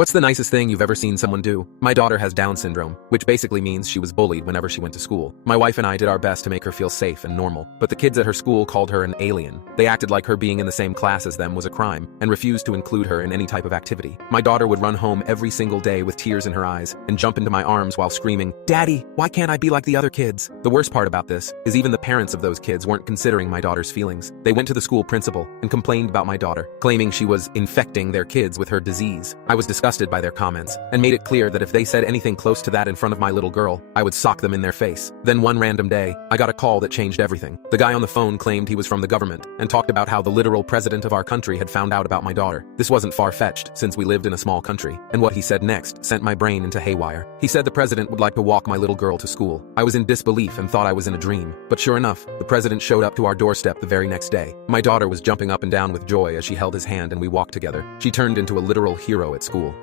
What's the nicest thing you've ever seen someone do? My daughter has Down syndrome, which basically means she was bullied whenever she went to school. My wife and I did our best to make her feel safe and normal, but the kids at her school called her an alien. They acted like her being in the same class as them was a crime, and refused to include her in any type of activity. My daughter would run home every single day with tears in her eyes, and jump into my arms while screaming, "Daddy, why can't I be like the other kids?" The worst part about this is even the parents of those kids weren't considering my daughter's feelings. They went to the school principal and complained about my daughter, claiming she was infecting their kids with her disease. I was disgusted by their comments, and made it clear that if they said anything close to that in front of my little girl, I would sock them in their face. Then one random day, I got a call that changed everything. The guy on the phone claimed he was from the government, and talked about how the literal president of our country had found out about my daughter. This wasn't far-fetched, since we lived in a small country, and what he said next sent my brain into haywire. He said the president would like to walk my little girl to school. I was in disbelief and thought I was in a dream, but sure enough, the president showed up to our doorstep the very next day. My daughter was jumping up and down with joy as she held his hand and we walked together. She turned into a literal hero at school.